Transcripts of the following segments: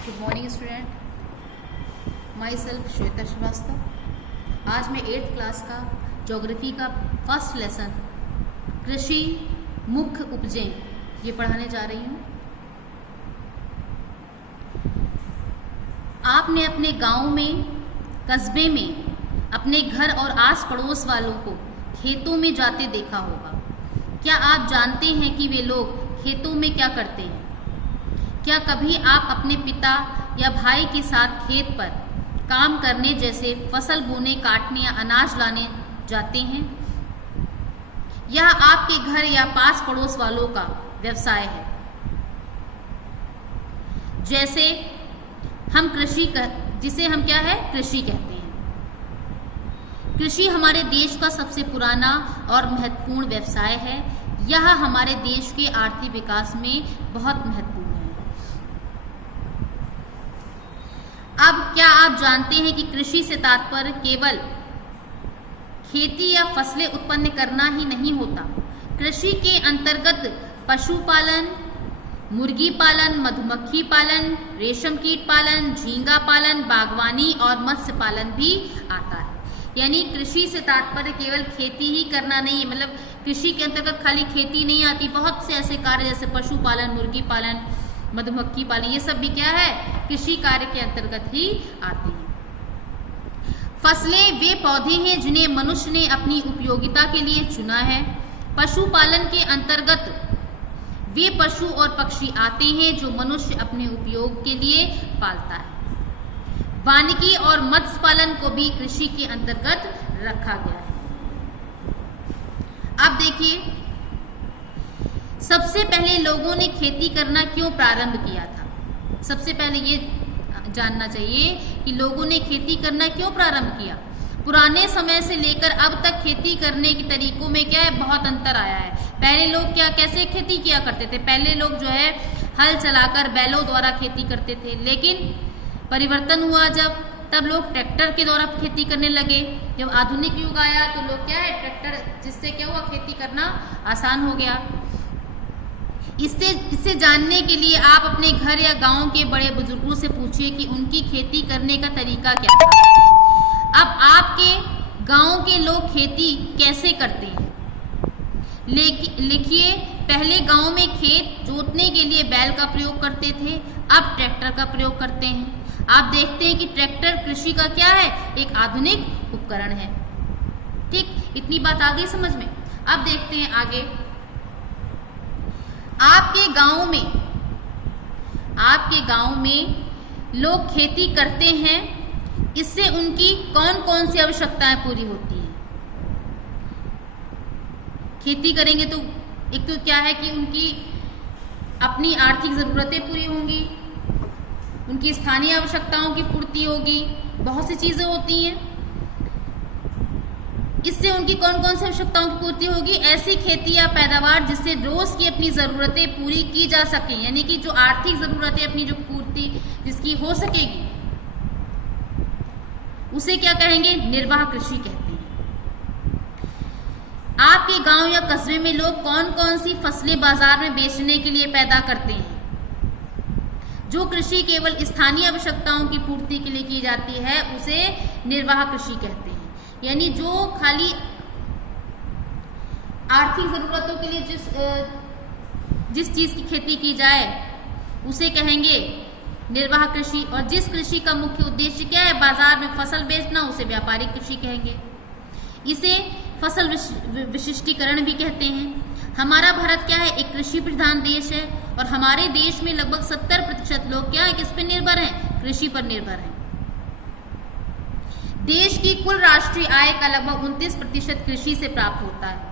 Good morning student, myself Shweta Srivastava. आज मैं 8th class का ज्योग्राफी का फर्स्ट लेसन कृषि मुख्य उपजें ये पढ़ाने जा रही हूँ। आपने अपने गांव में, कस्बे में, अपने घर और आस पड़ोस वालों को खेतों में जाते देखा होगा। क्या आप जानते हैं कि वे लोग खेतों में क्या करते हैं? क्या कभी आप अपने पिता या भाई के साथ खेत पर काम करने जैसे फसल बोने, काटने या अनाज लाने जाते हैं? यह आपके घर या पास पड़ोस वालों का व्यवसाय है। जैसे हम जिसे हम क्या है, कृषि कहते हैं। कृषि हमारे देश का सबसे पुराना और महत्वपूर्ण व्यवसाय है। यह हमारे देश के आर्थिक विकास में बहुत महत्वपूर्ण है। अब क्या आप जानते हैं कि कृषि से तात्पर्य केवल खेती या फसलें उत्पन्न करना ही नहीं होता। कृषि के अंतर्गत पशुपालन, मुर्गी पालन, मधुमक्खी पालन, रेशम कीट पालन, झींगा पालन, बागवानी और मत्स्य पालन भी आता है। यानी कृषि से तात्पर्य केवल खेती ही करना नहीं है। मतलब कृषि के अंतर्गत खाली खेती नहीं आती, बहुत से ऐसे कार्य जैसे पशुपालन, मुर्गी पालन, मधुमक्खी पालन, ये सब भी क्या है, कृषि कार्य के अंतर्गत ही आती हैं। फसलें वे पौधे हैं जिन्हें मनुष्य ने अपनी उपयोगिता के लिए चुना है। पशुपालन के अंतर्गत वे पशु और पक्षी आते हैं जो मनुष्य अपने उपयोग के लिए पालता है। वानिकी और मत्स्य पालन को भी कृषि के अंतर्गत रखा गया है। अब देखिए, सबसे पहले लोगों ने खेती करना क्यों प्रारंभ किया था। सबसे पहले ये जानना चाहिए कि लोगों ने खेती करना क्यों प्रारंभ किया। पुराने समय से लेकर अब तक खेती करने के तरीकों में क्या है, बहुत अंतर आया है। पहले लोग कैसे खेती किया करते थे। पहले लोग जो है हल चलाकर बैलों द्वारा खेती करते थे, लेकिन परिवर्तन हुआ तब लोग ट्रैक्टर के द्वारा खेती करने लगे। जब आधुनिक युग आया तो लोग क्या है, ट्रैक्टर, जिससे क्या हुआ, खेती करना आसान हो गया। इससे जानने के लिए आप अपने घर या गांव के बड़े बुजुर्गों से पूछिए कि उनकी खेती करने का तरीका क्या था। अब आपके गांव के लोग खेती कैसे करते हैं, लिखिए। पहले गांव में खेत जोतने के लिए बैल का प्रयोग करते थे, अब ट्रैक्टर का प्रयोग करते हैं। आप देखते हैं कि ट्रैक्टर कृषि का क्या है, एक आधुनिक उपकरण है। ठीक, इतनी बात आ गई समझ में। अब देखते हैं आगे। आपके गांव में लोग खेती करते हैं, इससे उनकी कौन कौन सी आवश्यकताएं पूरी होती हैं। खेती करेंगे तो एक तो क्या है कि उनकी अपनी आर्थिक जरूरतें पूरी होंगी, उनकी स्थानीय आवश्यकताओं की पूर्ति होगी, बहुत सी चीजें होती हैं। इससे उनकी कौन कौन सी आवश्यकताओं की पूर्ति होगी, ऐसी खेती या पैदावार जिससे रोज की अपनी जरूरतें पूरी की जा सके। यानी कि जो आर्थिक जरूरतें अपनी जो पूर्ति जिसकी हो सकेगी, उसे क्या कहेंगे, निर्वाह कृषि कहते हैं। आपके गांव या कस्बे में लोग कौन कौन सी फसलें बाजार में बेचने के लिए पैदा करते हैं। जो कृषि केवल स्थानीय आवश्यकताओं की पूर्ति के लिए की जाती है, उसे निर्वाह कृषि कहते हैं। यानी जो खाली आर्थिक जरूरतों के लिए जिस चीज की खेती की जाए, उसे कहेंगे निर्वाह कृषि। और जिस कृषि का मुख्य उद्देश्य क्या है, बाजार में फसल बेचना, उसे व्यापारिक कृषि कहेंगे। इसे फसल विशिष्टीकरण भी कहते हैं। हमारा भारत क्या है, एक कृषि प्रधान देश है, और हमारे देश में लगभग 70% लोग क्या है, किस पर निर्भर हैं, कृषि पर निर्भर हैं। देश की कुल राष्ट्रीय आय का लगभग 29% कृषि से प्राप्त होता है।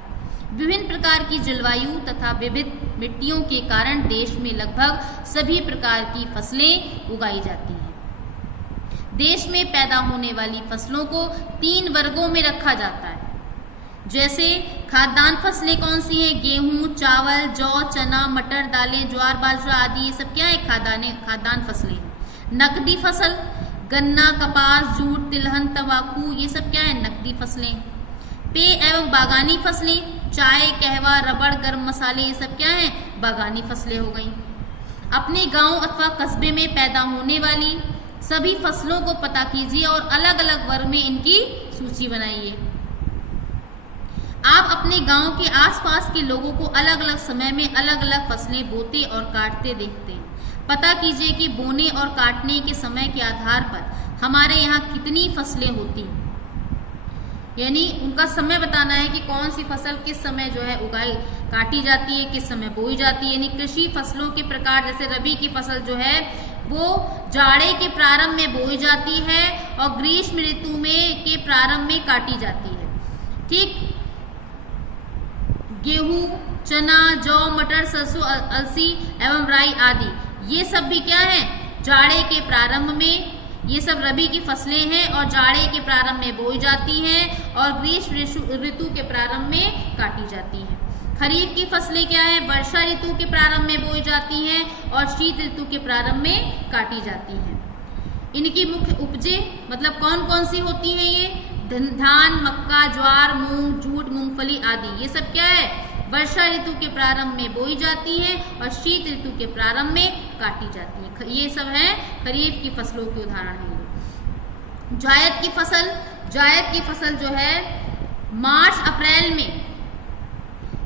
विभिन्न प्रकार की जलवायु तथा विविध मिट्टियों के कारण देश में लगभग सभी प्रकार की फसलें उगाई जाती हैं। देश में पैदा होने वाली फसलों को 3 वर्गों में रखा जाता है। जैसे खाद्यान्न फसलें कौन सी हैं, गेहूं, चावल, जौ, चना, मटर, दालें, ज्वार, बाजरा आदि, ये सब क्या है, खाद्यान्न फसलें हैं। नकदी फसल, गन्ना, कपास, जूट, तिलहन, तंबाकू, ये सब क्या है, नकदी फसलें। पेय एवं बागानी फसलें, चाय, कहवा, रबड़, गर्म मसाले, ये सब क्या हैं, बागानी फसलें हो गई। अपने गांव अथवा कस्बे में पैदा होने वाली सभी फसलों को पता कीजिए और अलग अलग वर्ग में इनकी सूची बनाइए। आप अपने गांव के आसपास के लोगों को अलग अलग समय में अलग अलग फसलें बोते और काटते देखते हैं। पता कीजिए कि बोने और काटने के समय के आधार पर हमारे यहाँ कितनी फसलें होती हैं, यानी उनका समय बताना है कि कौन सी फसल किस समय जो है उगाई काटी जाती है, किस समय बोई जाती है। यानी कृषि फसलों के प्रकार, जैसे रबी की फसल जो है वो जाड़े के प्रारंभ में बोई जाती है और ग्रीष्म ऋतु में के प्रारंभ में काटी जाती है। ठीक, गेहूं, चना, जौ, मटर, सरसों, अलसी एवं राई आदि ये सब भी क्या है, जाड़े के प्रारंभ में, ये सब रबी की फसलें हैं और जाड़े के प्रारंभ में बोई जाती हैं और ग्रीष्म ऋतु के प्रारंभ में काटी जाती हैं। खरीफ की फसलें क्या है, वर्षा ऋतु के प्रारंभ में बोई जाती हैं और शीत ऋतु के प्रारंभ में काटी जाती हैं। इनकी मुख्य उपजें मतलब कौन कौन सी होती हैं, ये धान, मक्का, ज्वार, मूंग, जूट, मूंगफली आदि, ये सब क्या है, वर्षा ऋतु के प्रारंभ में बोई जाती है और शीत ऋतु के प्रारंभ में काटी जाती है। ये सब है खरीफ की फसलों के उदाहरण हैं। जायद की फसल, जायद की फसल जो है मार्च अप्रैल में,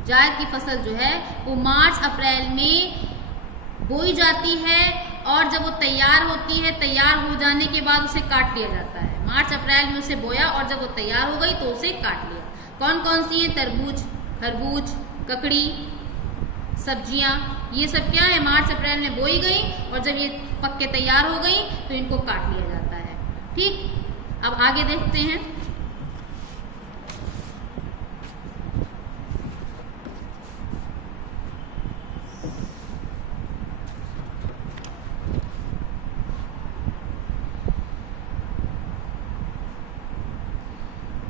जायद की फसल जो है वो मार्च अप्रैल में बोई जाती है और जब वो तैयार होती है, तैयार हो जाने के बाद उसे काट लिया जाता है। मार्च अप्रैल में उसे बोया और जब वो तैयार हो गई तो उसे काट लिया। कौन कौन सी हैं, तरबूज, खरबूज, ककड़ी, सब्जियां, ये सब क्या है मार्च अप्रैल में बोई गई और जब ये पक के तैयार हो गई तो इनको काट लिया जाता है। ठीक, अब आगे देखते हैं।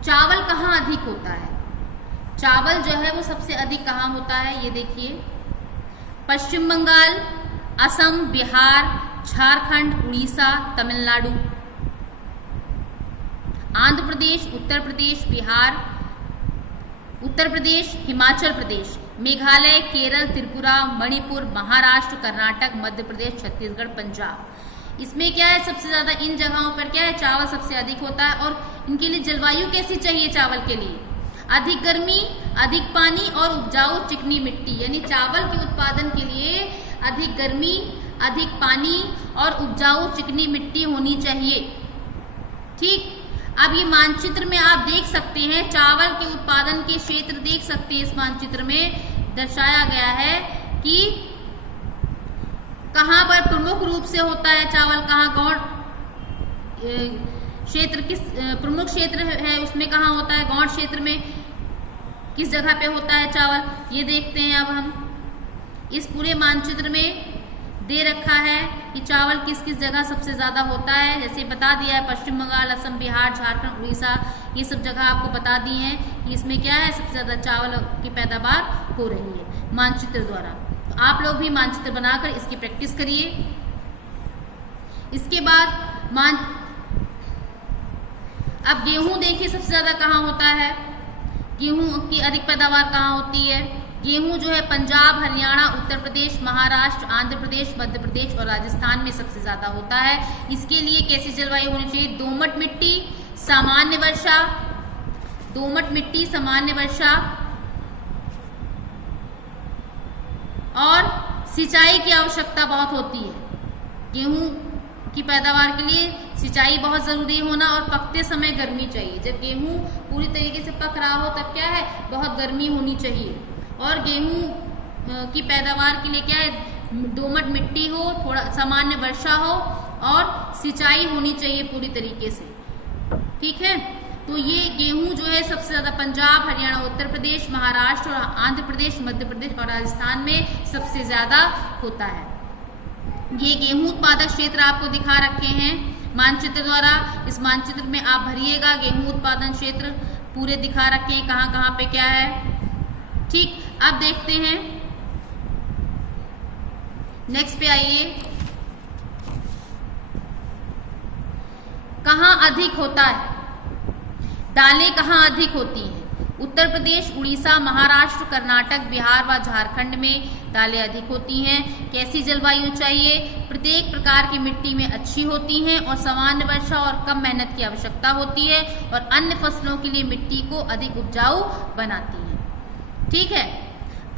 चावल कहाँ अधिक होता है, चावल जो है वो सबसे अधिक कहाँ होता है, ये देखिए पश्चिम बंगाल, असम, बिहार, झारखंड, उड़ीसा, तमिलनाडु, आंध्र प्रदेश, उत्तर प्रदेश, बिहार, उत्तर प्रदेश, हिमाचल प्रदेश, मेघालय, केरल, त्रिपुरा, मणिपुर, महाराष्ट्र, कर्नाटक, मध्य प्रदेश, छत्तीसगढ़, पंजाब। इसमें क्या है, सबसे ज्यादा इन जगहों पर क्या है, चावल सबसे अधिक होता है। और इनके लिए जलवायु कैसी चाहिए चावल के लिए, अधिक गर्मी, अधिक पानी और उपजाऊ चिकनी मिट्टी। यानी चावल के उत्पादन के लिए अधिक गर्मी, अधिक पानी और उपजाऊ चिकनी मिट्टी होनी चाहिए। ठीक, अब ये मानचित्र में आप देख सकते हैं, चावल के उत्पादन के क्षेत्र देख सकते हैं। इस मानचित्र में दर्शाया गया है कि कहाँ पर प्रमुख रूप से होता है चावल, कहाँ गौड़ क्षेत्र, किस प्रमुख क्षेत्र है उसमें कहाँ होता है, गौड़ क्षेत्र में किस जगह पे होता है चावल, ये देखते हैं। अब हम इस पूरे मानचित्र में दे रखा है कि चावल किस किस जगह सबसे ज़्यादा होता है। जैसे बता दिया है पश्चिम बंगाल, असम, बिहार, झारखंड, उड़ीसा, ये सब जगह आपको बता दी हैं कि इसमें क्या है, सबसे ज़्यादा चावल की पैदावार हो रही है मानचित्र द्वारा। तो आप लोग भी मानचित्र बनाकर इसकी प्रैक्टिस करिए। इसके बाद अब गेहूं देखिए सबसे ज़्यादा कहाँ होता है, गेहूं की अधिक पैदावार कहाँ होती है। गेहूं जो है पंजाब, हरियाणा, उत्तर प्रदेश, महाराष्ट्र, आंध्र प्रदेश, मध्य प्रदेश और राजस्थान में सबसे ज़्यादा होता है। इसके लिए कैसी जलवायु होनी चाहिए, दोमट मिट्टी, सामान्य वर्षा, दोमट मिट्टी, सामान्य वर्षा और सिंचाई की आवश्यकता बहुत होती है। गेहूं की पैदावार के लिए सिंचाई बहुत ज़रूरी होना और पकते समय गर्मी चाहिए। जब गेहूं पूरी तरीके से पक रहा हो तब क्या है, बहुत गर्मी होनी चाहिए। और गेहूं की पैदावार के लिए क्या है, दोमट मिट्टी हो, थोड़ा सामान्य वर्षा हो और सिंचाई होनी चाहिए पूरी तरीके से। ठीक है, तो ये गेहूं जो है सबसे ज़्यादा पंजाब, हरियाणा, उत्तर प्रदेश, महाराष्ट्र और आंध्र प्रदेश, मध्य प्रदेश और राजस्थान में सबसे ज़्यादा होता है। ये गेहूं उत्पादक क्षेत्र आपको दिखा रखे हैं मानचित्र द्वारा। इस मानचित्र में आप भरिएगा, गेहूं उत्पादन क्षेत्र पूरे दिखा रखे हैं कहाँ कहाँ पे क्या है। ठीक, अब देखते हैं नेक्स्ट पे आइए, कहाँ अधिक होता है, दालें कहाँ अधिक होती हैं। उत्तर प्रदेश, उड़ीसा, महाराष्ट्र, कर्नाटक, बिहार व झारखंड में दालें अधिक होती हैं। कैसी जलवायु चाहिए? प्रत्येक प्रकार की मिट्टी में अच्छी होती हैं और सामान्य वर्षा और कम मेहनत की आवश्यकता होती है और अन्य फसलों के लिए मिट्टी को अधिक उपजाऊ बनाती हैं। ठीक है,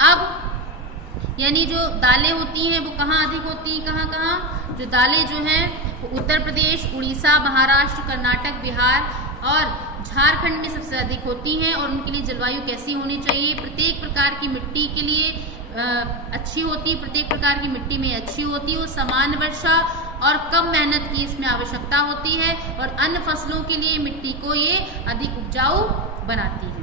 अब यानी जो दालें होती हैं वो कहाँ अधिक होती हैं, कहाँ कहाँ? जो दालें जो हैं वो उत्तर प्रदेश, उड़ीसा, महाराष्ट्र, कर्नाटक, बिहार और झारखंड में सबसे अधिक होती हैं। और उनके लिए जलवायु कैसी होनी चाहिए? प्रत्येक प्रकार की मिट्टी के लिए अच्छी होती है, प्रत्येक प्रकार की मिट्टी में अच्छी होती है, वो सामान्य वर्षा और कम मेहनत की इसमें आवश्यकता होती है और अन्य फसलों के लिए मिट्टी को ये अधिक उपजाऊ बनाती है।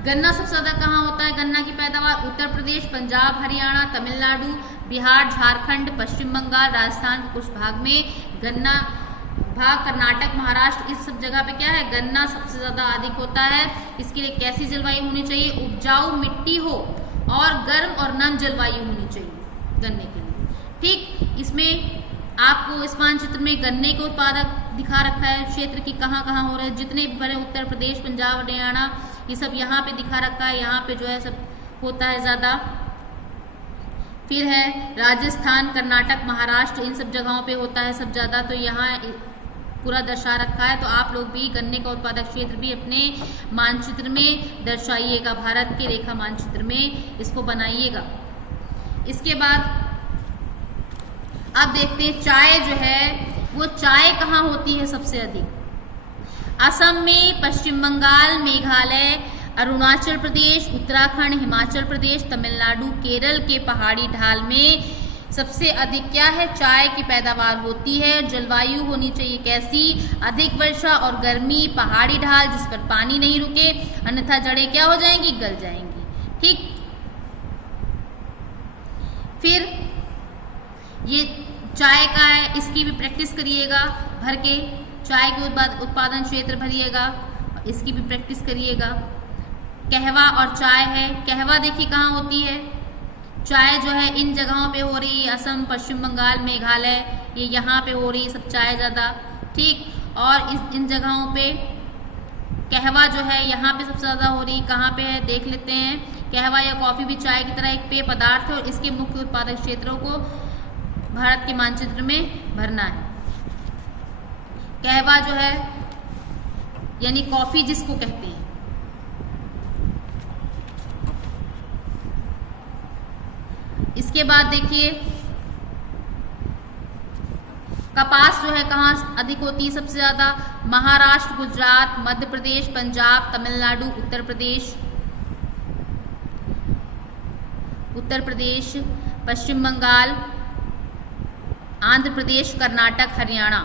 गन्ना सबसे ज्यादा कहाँ होता है? गन्ना की पैदावार उत्तर प्रदेश, पंजाब, हरियाणा, तमिलनाडु, बिहार, झारखंड, पश्चिम बंगाल, राजस्थान के कुछ भाग में गन्ना भाग, कर्नाटक, महाराष्ट्र, इस सब जगह पे क्या है? गन्ना सबसे ज्यादा अधिक होता है। इसके लिए कैसी जलवायु होनी चाहिए? उपजाऊ मिट्टी हो और गर्म और नम जलवायु होनी चाहिए गन्ने के लिए। ठीक, इसमें आपको इस मानचित्र में गन्ने के उत्पादक दिखा रखा है, क्षेत्र की कहाँ कहाँ हो रहा है, जितने भी बड़े उत्तर प्रदेश, पंजाब, हरियाणा, ये सब यहाँ पे दिखा रखा है। यहाँ पे जो है सब होता है ज्यादा। फिर है राजस्थान, कर्नाटक, महाराष्ट्र, इन सब जगहों पे होता है सब ज्यादा। तो यहाँ पूरा दर्शा रखा है। तो आप लोग भी गन्ने का उत्पादक क्षेत्र भी अपने मानचित्र में दर्शाइएगा, भारत के रेखा मानचित्र में इसको बनाइएगा। इसके बाद अब देखते हैं चाय जो है वो चाय कहाँ होती है सबसे अधिक? असम में, पश्चिम बंगाल, मेघालय, अरुणाचल प्रदेश, उत्तराखंड, हिमाचल प्रदेश, तमिलनाडु, केरल के पहाड़ी ढाल में सबसे अधिक क्या है? चाय की पैदावार होती है। जलवायु होनी चाहिए कैसी? अधिक वर्षा और गर्मी, पहाड़ी ढाल जिस पर पानी नहीं रुके, अन्यथा जड़ें क्या हो जाएंगी? गल जाएंगी। ठीक, फिर ये चाय का है, इसकी भी प्रैक्टिस करिएगा भर के। चाय के उत्पादन क्षेत्र भरिएगा, इसकी भी प्रैक्टिस करिएगा। कहवा और चाय है। कहवा देखिए कहाँ होती है? चाय जो है इन जगहों पे हो रही है, असम, पश्चिम बंगाल, मेघालय, ये यहाँ पे हो रही है सब चाय ज़्यादा। ठीक, और इन जगहों पे कहवा जो है यहाँ पे सबसे ज़्यादा हो रही, कहाँ पे है देख लेते हैं। कहवा या कॉफ़ी भी चाय की तरह एक पेय पदार्थ है और इसके मुख्य उत्पादक क्षेत्रों को भारत के मानचित्र में भरना है। कहवा जो है यानी कॉफ़ी जिसको कहते हैं। इसके बाद देखिए कपास जो है कहाँ अधिक होती है सबसे ज़्यादा? महाराष्ट्र, गुजरात, मध्य प्रदेश, पंजाब, तमिलनाडु, उत्तर प्रदेश, पश्चिम बंगाल, आंध्र प्रदेश, कर्नाटक, हरियाणा,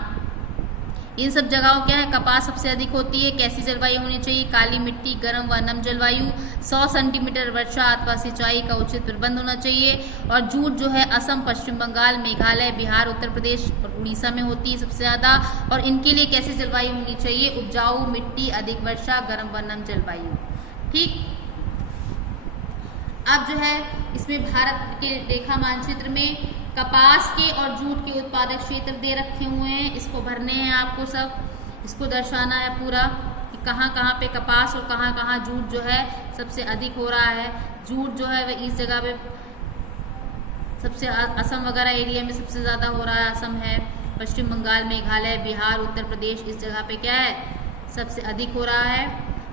इन सब जगहों क्या है? कपास सबसे अधिक होती है। कैसी जलवायु होनी चाहिए? काली मिट्टी, गर्म व नम जलवायु, 100 सेंटीमीटर वर्षा अथवा सिंचाई का उचित प्रबंध होना चाहिए। और जूट जो है असम, पश्चिम बंगाल, मेघालय, बिहार, उत्तर प्रदेश और उड़ीसा में होती है सबसे ज़्यादा। और इनके लिए कैसी जलवायु होनी चाहिए? उपजाऊ मिट्टी, अधिक वर्षा, गर्म व नम जलवायु। ठीक, अब जो है इसमें भारत के रेखा मानचित्र में कपास के और जूट के उत्पादक क्षेत्र दे रखे हुए हैं। इसको भरने हैं आपको, सब इसको दर्शाना है पूरा कि कहाँ कहाँ पे कपास और कहाँ कहाँ जूट जो है सबसे अधिक हो रहा है। जूट जो है वह इस जगह पे सबसे असम वगैरह एरिया में सबसे ज़्यादा हो रहा है। असम है, पश्चिम बंगाल, मेघालय, बिहार, उत्तर प्रदेश, इस जगह पे क्या है? सबसे अधिक हो रहा है।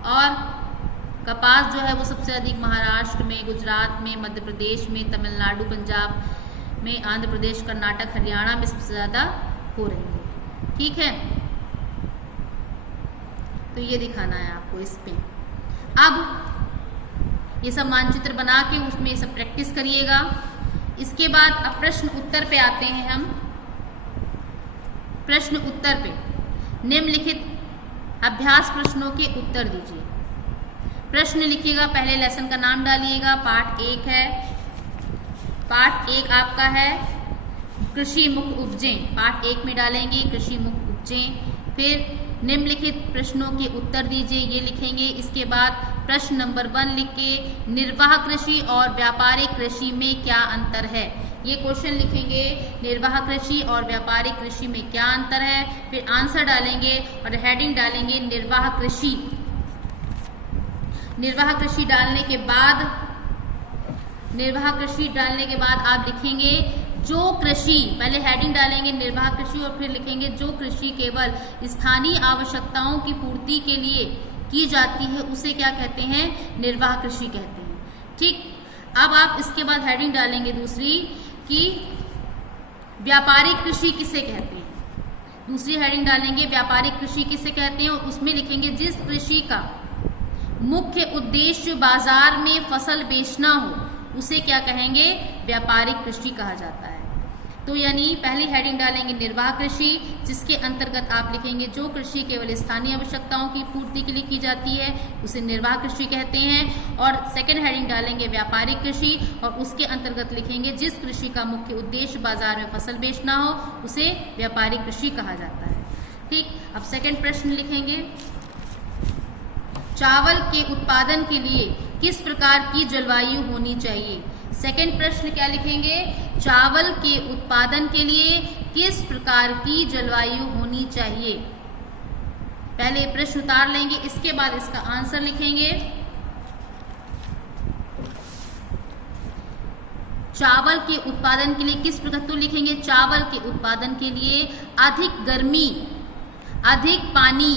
और कपास जो है वो सबसे अधिक महाराष्ट्र में, गुजरात में, मध्य प्रदेश में, तमिलनाडु, पंजाब में, आंध्र प्रदेश, कर्नाटक, हरियाणा में सबसे ज़्यादा हो रही है। ठीक है, तो ये दिखाना है आपको इस पे। अब ये सब मानचित्र बना के उसमें सब प्रैक्टिस करिएगा। इसके बाद अब प्रश्न उत्तर पे आते हैं हम। प्रश्न उत्तर पे निम्नलिखित अभ्यास प्रश्नों के उत्तर दीजिए। प्रश्न लिखिएगा, पहले लेसन का नाम डालिएगा। पाठ 1 है, पाठ 1 आपका है कृषि मुख्य उपजें। पाठ 1 में डालेंगे कृषि मुख्य उपजें। फिर निम्नलिखित प्रश्नों के उत्तर दीजिए, ये लिखेंगे। इसके बाद प्रश्न नंबर 1 लिख के निर्वाह कृषि और व्यापारिक कृषि में क्या अंतर है, ये क्वेश्चन लिखेंगे। निर्वाह कृषि और व्यापारिक कृषि में क्या अंतर है, फिर आंसर डालेंगे और हेडिंग डालेंगे निर्वाह कृषि। निर्वाह कृषि डालने के बाद निर्वाह कृषि डालने के बाद आप लिखेंगे जो कृषि, पहले हेडिंग डालेंगे निर्वाह कृषि और फिर लिखेंगे जो कृषि केवल स्थानीय आवश्यकताओं की पूर्ति के लिए की जाती है उसे क्या कहते हैं, निर्वाह कृषि कहते हैं। ठीक, अब आप इसके बाद हेडिंग डालेंगे दूसरी कि व्यापारिक कृषि किसे कहते हैं। दूसरी हेडिंग डालेंगे व्यापारिक कृषि किसे कहते हैं और उसमें लिखेंगे जिस कृषि का मुख्य उद्देश्य बाजार में फसल बेचना हो उसे क्या कहेंगे, व्यापारिक कृषि कहा जाता है। तो यानी पहली हेडिंग डालेंगे निर्वाह कृषि, जिसके अंतर्गत आप लिखेंगे जो कृषि केवल स्थानीय आवश्यकताओं की पूर्ति के लिए की जाती है उसे निर्वाह कृषि कहते हैं। और सेकंड हेडिंग डालेंगे व्यापारिक कृषि और उसके अंतर्गत लिखेंगे जिस कृषि का मुख्य उद्देश्य बाजार में फसल बेचना हो उसे व्यापारिक कृषि कहा जाता है। ठीक, अब सेकंड प्रश्न लिखेंगे चावल के उत्पादन के लिए किस प्रकार की जलवायु होनी चाहिए। सेकंड प्रश्न क्या लिखेंगे, चावल के उत्पादन के लिए किस प्रकार की जलवायु होनी चाहिए। पहले प्रश्न उतार लेंगे, इसके बाद इसका आंसर लिखेंगे। चावल के उत्पादन के लिए किस प्रकार, तो लिखेंगे चावल के उत्पादन के लिए अधिक गर्मी, अधिक पानी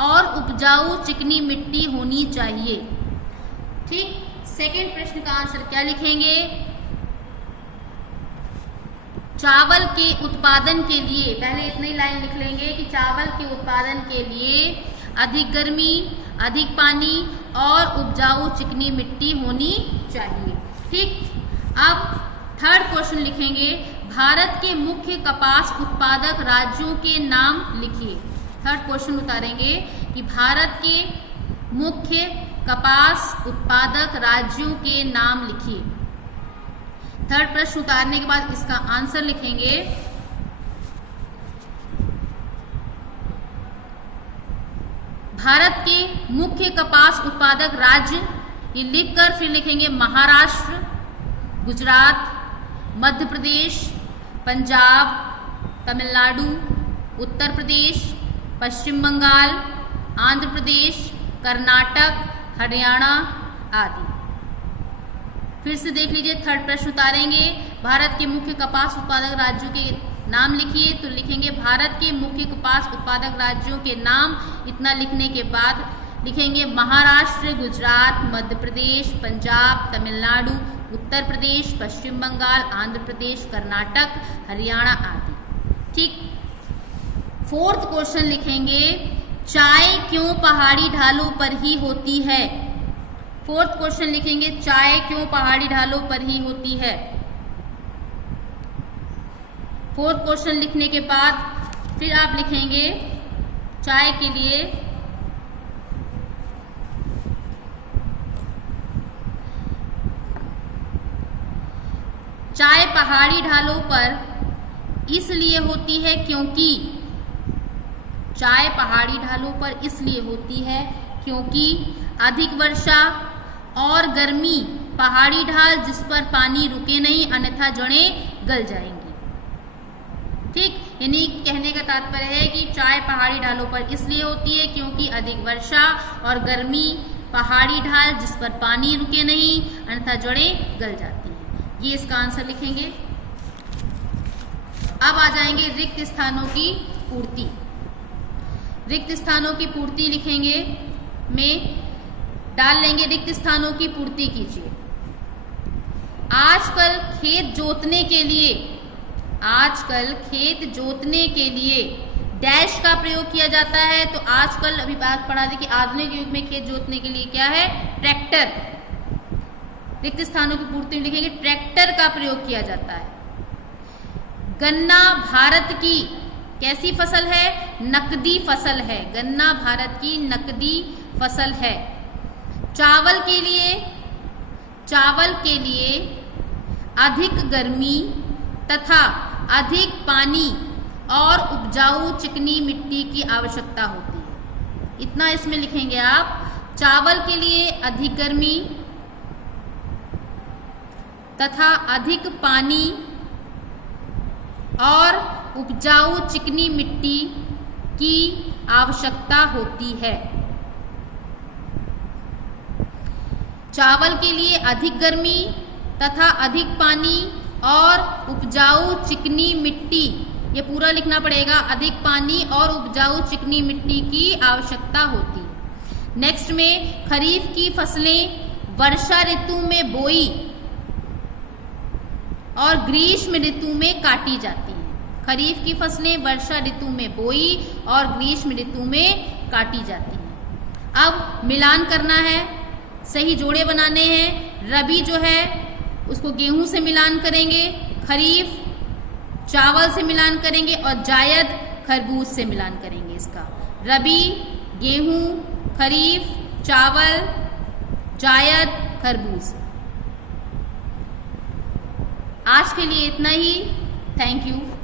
और उपजाऊ चिकनी मिट्टी होनी चाहिए। ठीक, सेकंड प्रश्न का आंसर क्या लिखेंगे, चावल के उत्पादन के लिए, पहले इतनी लाइन लिख लेंगे कि चावल के उत्पादन के लिए अधिक गर्मी, अधिक पानी और उपजाऊ चिकनी मिट्टी होनी चाहिए। ठीक, अब थर्ड क्वेश्चन लिखेंगे भारत के मुख्य कपास उत्पादक राज्यों के नाम लिखिए। थर्ड क्वेश्चन उतारेंगे कि भारत के मुख्य कपास उत्पादक राज्यों के नाम लिखिए। थर्ड प्रश्न उतारने के बाद इसका आंसर लिखेंगे। भारत के मुख्य कपास उत्पादक राज्य ये लिखकर फिर लिखेंगे महाराष्ट्र, गुजरात, मध्य प्रदेश, पंजाब, तमिलनाडु, उत्तर प्रदेश, पश्चिम बंगाल, आंध्र प्रदेश, कर्नाटक, हरियाणा आदि। फिर से देख लीजिए, थर्ड प्रश्न उतारेंगे भारत के मुख्य कपास उत्पादक राज्यों के नाम लिखिए। तो लिखेंगे भारत के मुख्य कपास उत्पादक राज्यों के नाम। इतना लिखने के बाद लिखेंगे महाराष्ट्र, गुजरात, मध्य प्रदेश, पंजाब, तमिलनाडु, उत्तर प्रदेश, पश्चिम बंगाल, आंध्र प्रदेश, कर्नाटक, हरियाणा आदि। ठीक, फोर्थ क्वेश्चन लिखेंगे चाय क्यों पहाड़ी ढालों पर ही होती है। फोर्थ क्वेश्चन लिखेंगे चाय क्यों पहाड़ी ढालों पर ही होती है। फोर्थ क्वेश्चन लिखने के बाद फिर आप लिखेंगे चाय के लिए चाय पहाड़ी ढालों पर इसलिए होती है क्योंकि, चाय पहाड़ी ढालों पर इसलिए होती है क्योंकि अधिक वर्षा और गर्मी पहाड़ी ढाल जिस पर पानी रुके नहीं अन्यथा जड़ें गल जाएंगी। ठीक, यानी कहने का तात्पर्य है कि चाय पहाड़ी ढालों पर इसलिए होती है क्योंकि अधिक वर्षा और गर्मी पहाड़ी ढाल जिस पर पानी रुके नहीं अन्यथा जड़ें गल जाती हैं। ये इसका आंसर लिखेंगे। अब आ जाएंगे रिक्त स्थानों की पूर्ति। रिक्त स्थानों की पूर्ति लिखेंगे में डाल लेंगे रिक्त स्थानों की पूर्ति कीजिए। आजकल खेत जोतने के लिए, आजकल खेत जोतने के लिए डैश का प्रयोग किया जाता है। तो आजकल अभी बात पढ़ा दी कि आधुनिक युग में खेत जोतने के लिए क्या है, ट्रैक्टर। रिक्त स्थानों की पूर्ति में लिखेंगे ट्रैक्टर का प्रयोग किया जाता है। गन्ना भारत की कैसी फसल है, नकदी फसल है। गन्ना भारत की नकदी फसल है। चावल के लिए, चावल के लिए अधिक गर्मी तथा अधिक पानी और उपजाऊ चिकनी मिट्टी की आवश्यकता होती है। इतना इसमें लिखेंगे आप, चावल के लिए अधिक गर्मी तथा अधिक पानी और उपजाऊ चिकनी मिट्टी की आवश्यकता होती है। चावल के लिए अधिक गर्मी तथा अधिक पानी और उपजाऊ चिकनी मिट्टी, ये पूरा लिखना पड़ेगा, अधिक पानी और उपजाऊ चिकनी मिट्टी की आवश्यकता होती है। नेक्स्ट में खरीफ की फसलें वर्षा ऋतु में बोई और ग्रीष्म ऋतु में काटी जाती हैं। खरीफ की फसलें वर्षा ऋतु में बोई और ग्रीष्म ऋतु में काटी जाती हैं। अब मिलान करना है, सही जोड़े बनाने हैं। रबी जो है उसको गेहूं से मिलान करेंगे, खरीफ चावल से मिलान करेंगे और जायद खरबूज से मिलान करेंगे। इसका रबी गेहूं, खरीफ चावल, जायद खरबूज। आज के लिए इतना ही। Thank you.